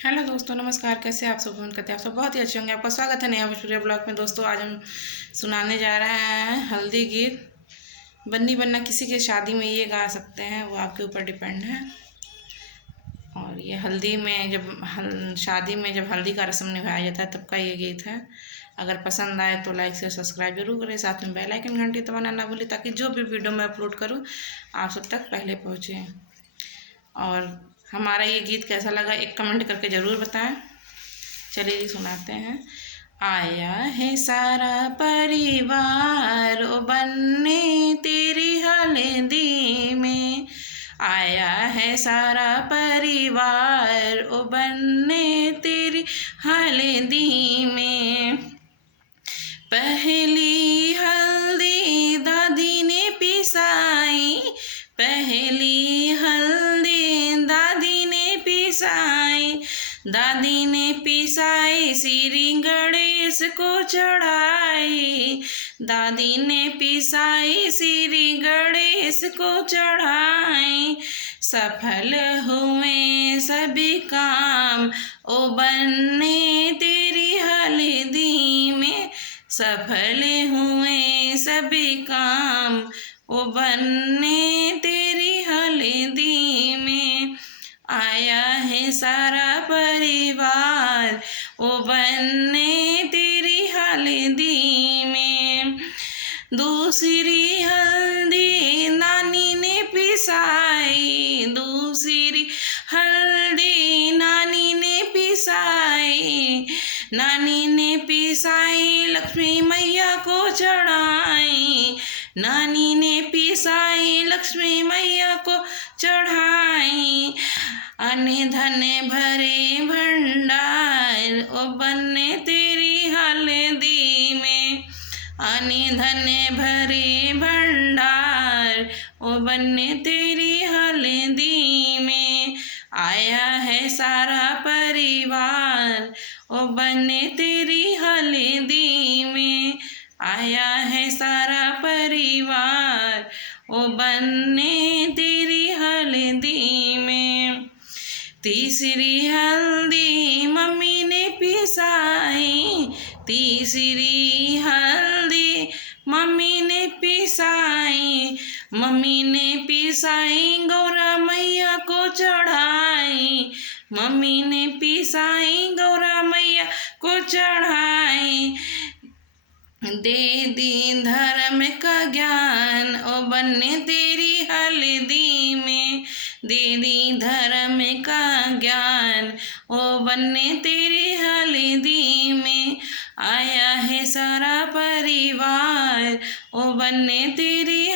Hello दोस्तों, नमस्कार। कैसे आप सब? उम्मीद करते हैं आप सब बहुत ही अच्छे होंगे। आपका स्वागत है नया भोजपुरी ब्लॉग में। दोस्तों, आज हम सुनाने जा रहे हैं हल्दी गीत। बन्नी बनना किसी की शादी में ये गा सकते हैं, वो आपके ऊपर डिपेंड है। और ये हल्दी में जब शादी में जब हल्दी का रस्म निभाया जाता है तब का ये गीत है। अगर पसंद आए तो लाइक से सब्सक्राइब जरूर करें, साथ में बेल आइकन घंटी दबाना ना भूलें, ताकि जो भी वीडियो मैं अपलोड करूँ आप सब तक पहले पहुँचे। और हमारा ये गीत कैसा लगा एक कमेंट करके ज़रूर बताएं। चलिए सुनाते हैं। आया है सारा परिवार ओ बनने तेरी हल्दी में। आया है सारा परिवार ओ बनने तेरी हल्दी में। पहली हल्दी दादी ने पिसाई, पहली हल्दी दादी ने पिसाई, दादी ने पिसाई श्री गणेश को चढ़ाई, दादी ने पिसाई श्री गणेश को चढ़ाई। सफल हुए सभी काम ओ बनने तेरी हल्दी में। सफल हुए सभी काम ओ बनने तेरी हल्दी में। आया है सारा परिवार ओ बनने तेरी हल्दी में। दूसरी हल्दी नानी ने पिसाई, दूसरी हल्दी नानी ने पिसाई, नानी ने पिसाई लक्ष्मी मैया को चढ़ाई, नानी ने पिसाई लक्ष्मी मैया को चढ़ाई। अन्न धन भरे भंडार ओ बनने तेरी हल्दी में। अन्न धन भरे भंडार ओ बनने तेरी हल्दी में। आया है सारा परिवार ओ बनने तेरी हल्दी में। आया है सारा परिवार ओ बनने तेरी हल्दी में। तीसरी हल्दी मम्मी ने पिसाई, तीसरी हल्दी मम्मी ने पिसाई, मम्मी ने पिसाई गौरा मैया को चढ़ाई, मम्मी ने पिसाई गौरा मैया को चढ़ाई। दे दी धर्म का ज्ञान ओ बनने तेरी हल्दी में। दे दी धर्म का ज्ञान ओ बनने तेरी हल्दी में। आया है सारा परिवार ओ बनने तेरी